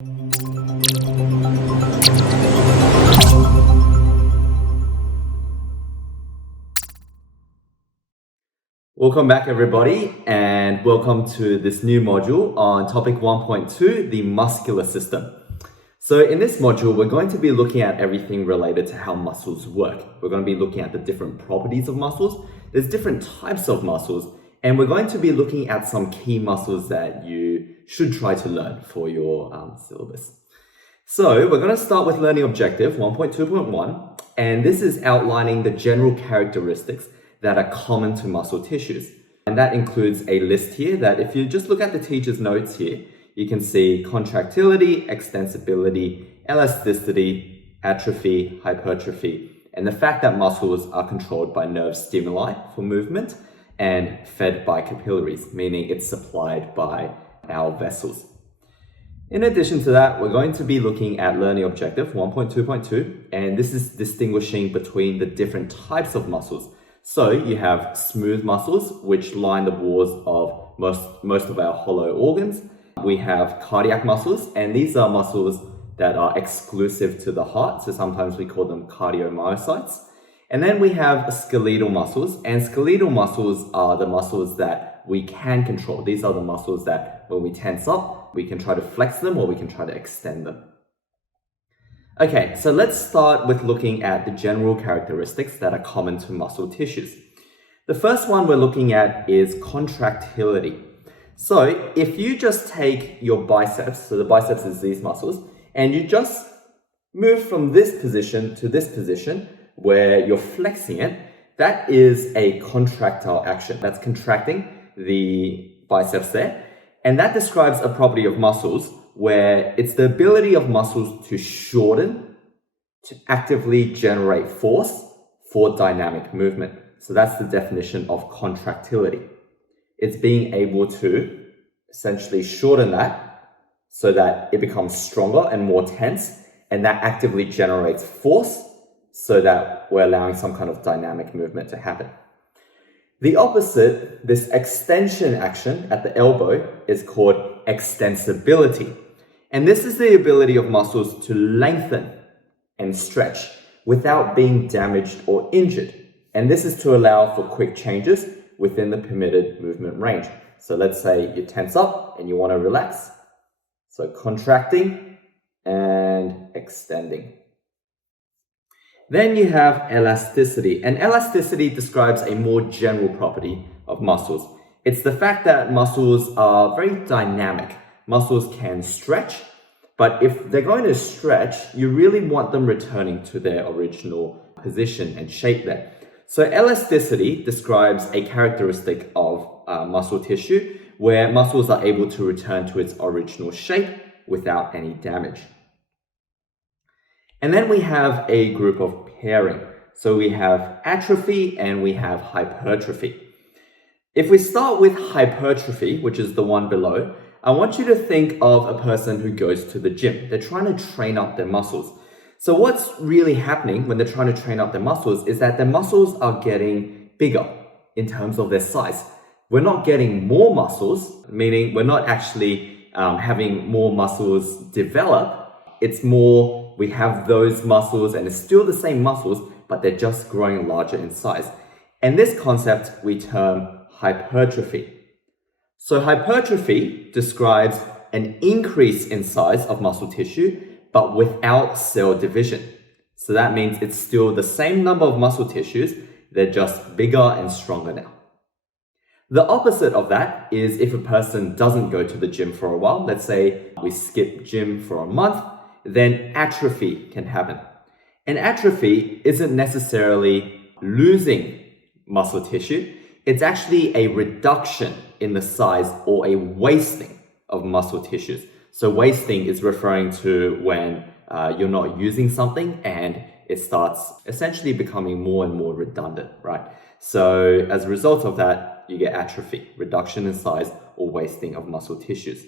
Welcome back everybody, and welcome to this new module on topic 1.2, the muscular system. So in this module, we're going to be looking at everything related to how muscles work. We're going to be looking at the different properties of muscles. There's different types of muscles, and we're going to be looking at some key muscles that you should try to learn for your syllabus. So we're going to start with learning objective 1.2.1, and this is outlining the general characteristics that are common to muscle tissues. And that includes a list here that if you just look at the teacher's notes here, you can see contractility, extensibility, elasticity, atrophy, hypertrophy, and the fact that muscles are controlled by nerve stimuli for movement and fed by capillaries, meaning it's supplied by our vessels. In addition to that, we're going to be looking at learning objective 1.2.2, and this is distinguishing between the different types of muscles. So you have smooth muscles, which line the walls of most of our hollow organs. We have cardiac muscles, and these are muscles that are exclusive to the heart. So sometimes we call them cardiomyocytes. And then we have skeletal muscles, and skeletal muscles are the muscles that we can control. These are the muscles that when we tense up, we can try to flex them or we can try to extend them. Okay, so let's start with looking at the general characteristics that are common to muscle tissues. The first one we're looking at is contractility. So if you just take your biceps, so the biceps is these muscles, and you just move from this position to this position where you're flexing it, that is a contractile action. That's contracting the biceps there. And that describes a property of muscles where it's the ability of muscles to shorten, to actively generate force for dynamic movement. So that's the definition of contractility. It's being able to essentially shorten that so that it becomes stronger and more tense, and that actively generates force so that we're allowing some kind of dynamic movement to happen. The opposite, this extension action at the elbow, is called extensibility. And this is the ability of muscles to lengthen and stretch without being damaged or injured. And this is to allow for quick changes within the permitted movement range. So let's say you tense up and you want to relax. So contracting and extending. Then you have elasticity. And elasticity describes a more general property of muscles. It's the fact that muscles are very dynamic. Muscles can stretch, but if they're going to stretch, you really want them returning to their original position and shape there. So elasticity describes a characteristic of muscle tissue where muscles are able to return to its original shape without any damage. And then we have a group of pairing. So we have atrophy and we have hypertrophy. If we start with hypertrophy, which is the one below, I want you to think of a person who goes to the gym. They're trying to train up their muscles. So what's really happening when they're trying to train up their muscles is that their muscles are getting bigger in terms of their size. We're not getting more muscles, meaning we're not actually having more muscles develop. It's more we have those muscles and it's still the same muscles, but they're just growing larger in size. And this concept we term hypertrophy. So hypertrophy describes an increase in size of muscle tissue, but without cell division. So that means it's still the same number of muscle tissues, they're just bigger and stronger now. The opposite of that is if a person doesn't go to the gym for a while, let's say we skip gym for a month, then atrophy can happen. And atrophy isn't necessarily losing muscle tissue, it's actually a reduction in the size or a wasting of muscle tissues. So wasting is referring to when you're not using something and it starts essentially becoming more and more redundant, right? So as a result of that, you get atrophy, reduction in size or wasting of muscle tissues.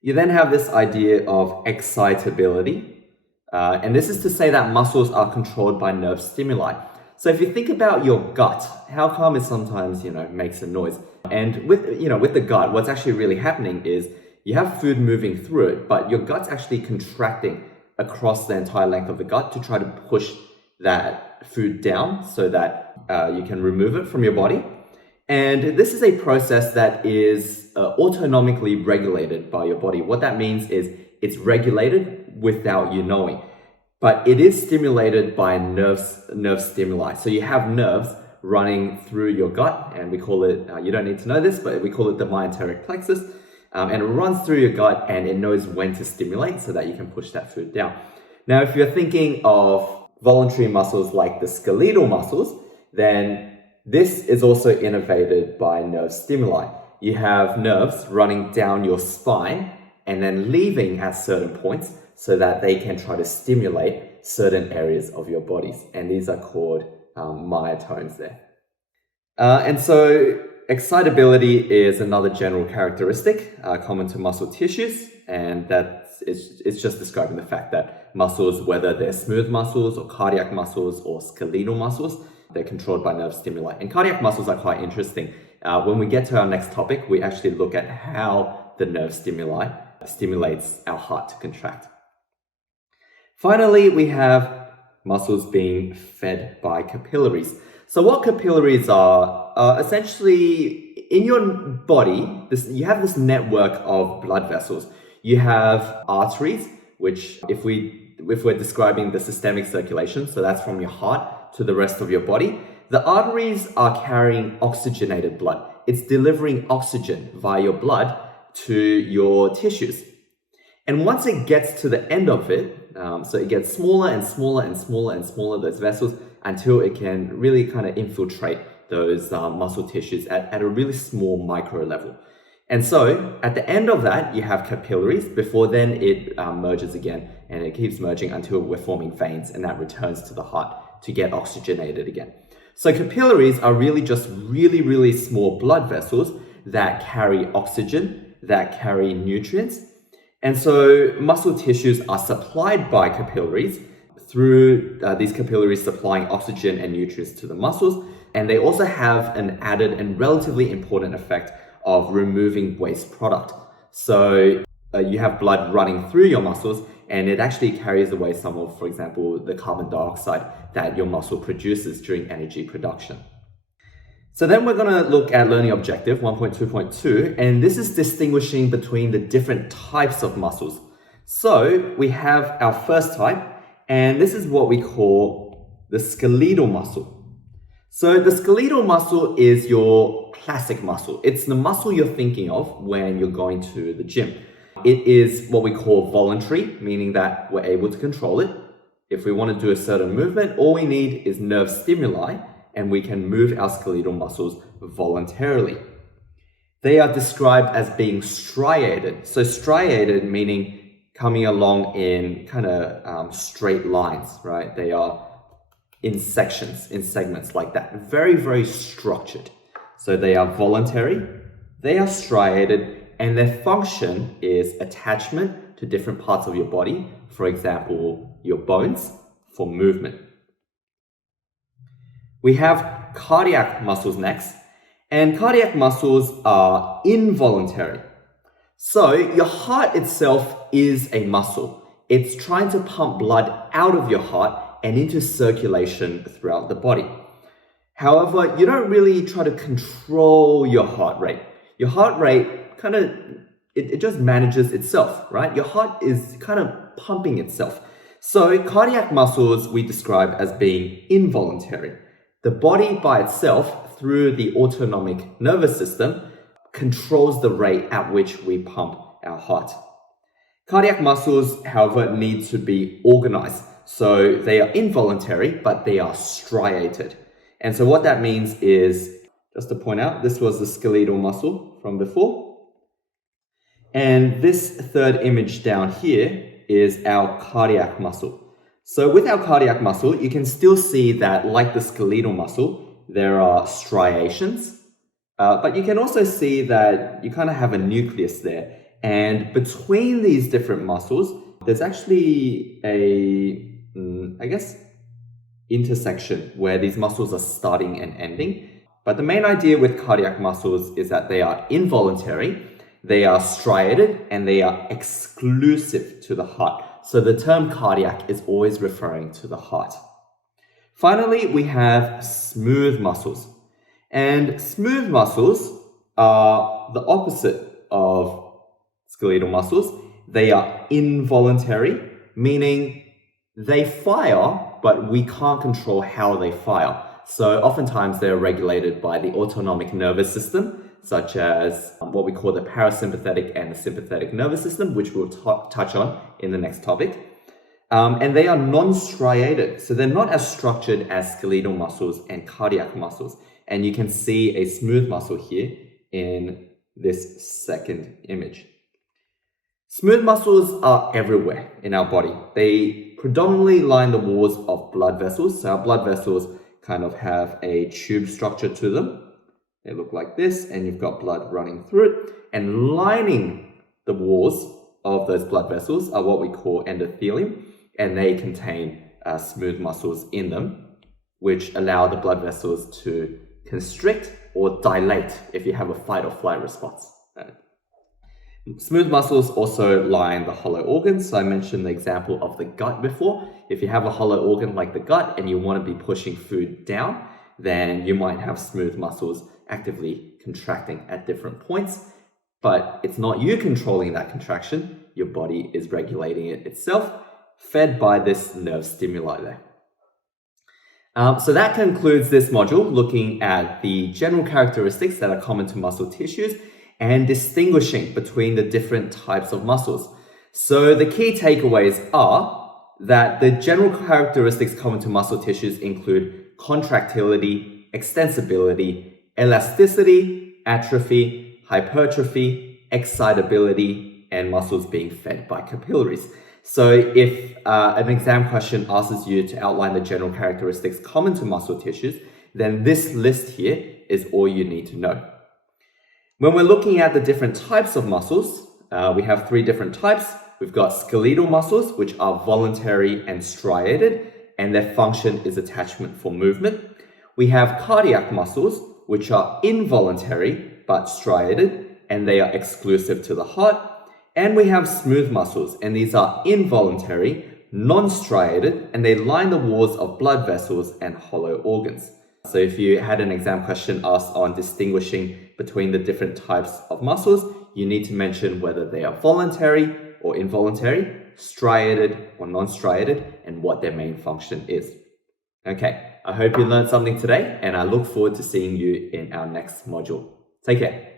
You then have this idea of excitability. And this is to say that muscles are controlled by nerve stimuli. So if you think about your gut, how come it sometimes, makes a noise? And with the gut, what's actually really happening is you have food moving through it, but your gut's actually contracting across the entire length of the gut to try to push that food down so that you can remove it from your body. And this is a process that is autonomically regulated by your body. What that means is it's regulated without you knowing, but it is stimulated by nerve stimuli. So you have nerves running through your gut, and we call it, you don't need to know this, but we call it the myenteric plexus. And it runs through your gut and it knows when to stimulate so that you can push that food down. Now, if you're thinking of voluntary muscles like the skeletal muscles, then this is also innervated by nerve stimuli. You have nerves running down your spine and then leaving at certain points so that they can try to stimulate certain areas of your bodies. And these are called myotones there. And so excitability is another general characteristic common to muscle tissues, and it's just describing the fact that muscles, whether they're smooth muscles or cardiac muscles or skeletal muscles, they're controlled by nerve stimuli. And cardiac muscles are quite interesting. When we get to our next topic, we actually look at how the nerve stimuli stimulates our heart to contract. Finally, we have muscles being fed by capillaries. So what capillaries are essentially in your body, you have this network of blood vessels. You have arteries, which if we're describing the systemic circulation, so that's from your heart to the rest of your body, the arteries are carrying oxygenated blood. It's delivering oxygen via your blood to your tissues. And once it gets to the end of it, so it gets smaller and smaller and smaller and smaller, those vessels, until it can really kind of infiltrate those muscle tissues at a really small micro level. And so at the end of that, you have capillaries. Before then, it merges again, and it keeps merging until we're forming veins, and that returns to the heart to get oxygenated again. So capillaries are really just really, really small blood vessels that carry oxygen, that carry nutrients. And so muscle tissues are supplied by capillaries through these capillaries supplying oxygen and nutrients to the muscles. And they also have an added and relatively important effect of removing waste product. So you have blood running through your muscles, and it actually carries away some of, for example, the carbon dioxide that your muscle produces during energy production. So then we're going to look at learning objective 1.2.2, and this is distinguishing between the different types of muscles. So we have our first type, and this is what we call the skeletal muscle. So the skeletal muscle is your classic muscle. It's the muscle you're thinking of when you're going to the gym. It is what we call voluntary, meaning that we're able to control it. If we want to do a certain movement, all we need is nerve stimuli, and we can move our skeletal muscles voluntarily. They are described as being striated. So striated meaning coming along in kind of straight lines, right? They are in sections, in segments like that. Very, very structured. So they are voluntary, they are striated, and their function is attachment to different parts of your body. For example, your bones for movement. We have cardiac muscles next, and cardiac muscles are involuntary. So your heart itself is a muscle. It's trying to pump blood out of your heart and into circulation throughout the body. However, you don't really try to control your heart rate. Your heart rate it just manages itself, right? Your heart is kind of pumping itself. So cardiac muscles we describe as being involuntary. The body by itself, through the autonomic nervous system, controls the rate at which we pump our heart. Cardiac muscles, however, need to be organized. So they are involuntary, but they are striated. And so what that means is, just to point out, this was the skeletal muscle from before. And this third image down here is our cardiac muscle. So with our cardiac muscle, you can still see that, like the skeletal muscle, there are striations, but you can also see that you kind of have a nucleus there. And between these different muscles, there's actually intersection where these muscles are starting and ending. But the main idea with cardiac muscles is that they are involuntary, they are striated, and they are exclusive to the heart. So the term cardiac is always referring to the heart. Finally, we have smooth muscles. And smooth muscles are the opposite of skeletal muscles. They are involuntary, meaning they fire, but we can't control how they fire. So oftentimes they're regulated by the autonomic nervous system, such as what we call the parasympathetic and the sympathetic nervous system, which we'll touch on in the next topic. And they are non-striated, so they're not as structured as skeletal muscles and cardiac muscles. And you can see a smooth muscle here in this second image. Smooth muscles are everywhere in our body. They predominantly line the walls of blood vessels. So our blood vessels kind of have a tube structure to them. They look like this, and you've got blood running through it. And lining the walls of those blood vessels are what we call endothelium, and they contain smooth muscles in them, which allow the blood vessels to constrict or dilate if you have a fight or flight response. Smooth muscles also line the hollow organs. So I mentioned the example of the gut before. If you have a hollow organ like the gut and you want to be pushing food down, then you might have smooth muscles actively contracting at different points. But it's not you controlling that contraction. Your body is regulating it itself, fed by this nerve stimuli there. So that concludes this module, looking at the general characteristics that are common to muscle tissues and distinguishing between the different types of muscles. So the key takeaways are that the general characteristics common to muscle tissues include contractility, extensibility, elasticity, atrophy, hypertrophy, excitability, and muscles being fed by capillaries. So if an exam question asks you to outline the general characteristics common to muscle tissues, then this list here is all you need to know. When we're looking at the different types of muscles, we have three different types. We've got skeletal muscles, which are voluntary and striated, and their function is attachment for movement. We have cardiac muscles, which are involuntary but striated, and they are exclusive to the heart. And we have smooth muscles, and these are involuntary, non-striated, and they line the walls of blood vessels and hollow organs. So if you had an exam question asked on distinguishing between the different types of muscles, you need to mention whether they are voluntary or involuntary, striated or non-striated, and what their main function is. Okay, I hope you learned something today, and I look forward to seeing you in our next module. Take care.